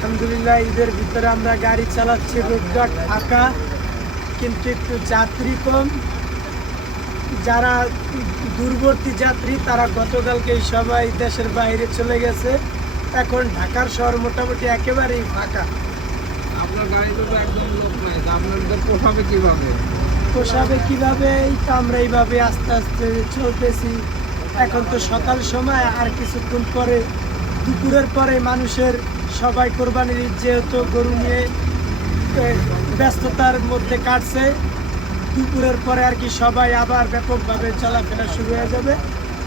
আলহামদুলিল্লাহ ঈদের ভিতরে আমরা গাড়ি চালাচ্ছি, রোডঘাট ফাঁকা, কিন্তু একটু যাত্রী কম। যারা দূরবর্তী যাত্রী তারা গতকালকে সবাই দেশের বাইরে চলে গেছে। এখন ঢাকার শহর মোটামুটি একেবারেই ফাঁকা। আপনার গাড়িতে তো একদম লোক নাই, তা আপনাদের পোষাবে কিভাবে? পোষাবে কিভাবে, এই তো আমরা এইভাবে আস্তে আস্তে চলতেছি। এখন তো সকাল সময়, আর কিছুক্ষণ পরে দুপুরের পরে মানুষের সবাই কোরবানির ঈদ যেহেতু গরু নিয়ে ব্যস্ততার মধ্যে কাটছে, দুপুরের পরে আর কি সবাই আবার ব্যাপকভাবে চলাফেরা শুরু হয়ে যাবে,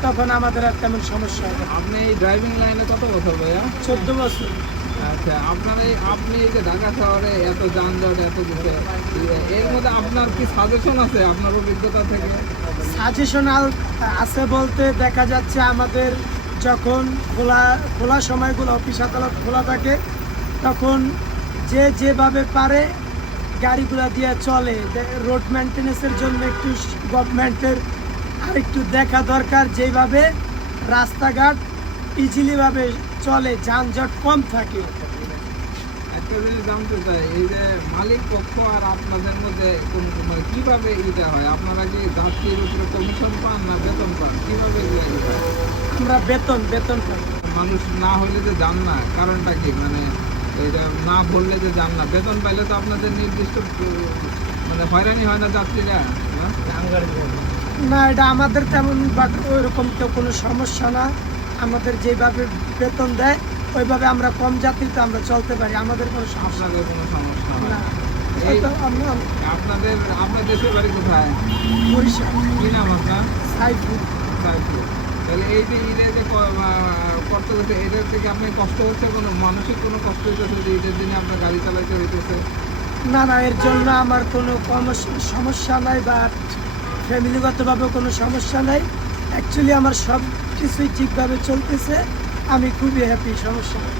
তখন আমাদের আর তেমন সমস্যা হবে না। আপনি এই ড্রাইভিং লাইনে কত বছর ভাইয়া? 14 বছর। আচ্ছা, আপনি এই যে ঢাকা শহরে এত যানজট, এত কিছু, এর মধ্যে আপনার কি সাজেশন আছে আপনার অভিজ্ঞতা থেকে? সাজেশনাল আছে বলতে দেখা যাচ্ছে আমাদের যখন খোলা সময়গুলো অফিস আদালত খোলা থাকে, তখন যে যেভাবে পারে গাড়িগুলো দিয়ে চলে। রোড মেনটেন্যান্সের জন্য একটু গভর্নমেন্টের আর একটু দেখা দরকার, যেভাবে রাস্তাঘাট ইজিলিভাবে চলে, যানজট কম থাকে। একটা জিনিস জানতে চাই, এই যে মালিক পক্ষ আর আপনাদের মধ্যে কিভাবে এটা হয়? আপনারা কি যাত্রীর উপরে কমিশন পান না বেতন পান? কিভাবে এটা হয়? আমরা বেতন পাই। মানুষ না হলে যে যান না, কারণটা কি? মানে এটা না বললে যে যান না, বেতন পাইলে তো আপনাদের নির্দিষ্ট মানে হয়রানি হয় না যাত্রীরা? না, এটা আমাদের তেমন বা ওইরকম তো কোনো সমস্যা না। আমাদের যেভাবে বেতন দেয় ওইভাবে আমরা কম যাত্রীতে আমরা চলতে পারি, আমাদের কোনো সমস্যা আপনাদের কোনো সমস্যা হয় না। না? এই এটা আমরা আপনার দেশের বাড়ি কোথায়? বরিশাল, কি নাম আপনার? সাইফুল। সাইফুল। তাহলে এই যে ঈদে যে করতে হচ্ছে, এটার থেকে আপনি কষ্ট হচ্ছে, কোনো মানসিক কোনো কষ্ট হইতেছে যে ঈদের দিনে আপনার গাড়ি চালাইতে হইতেছে? না না, এর জন্য আমার কোনো সমস্যা নাই, বা ফ্যামিলিগতভাবে কোনো সমস্যা নাই। অ্যাকচুয়ালি আমার সব কিছুই ঠিকভাবে চলতেছে, আমি খুবই হ্যাপি, সমস্যা নেই।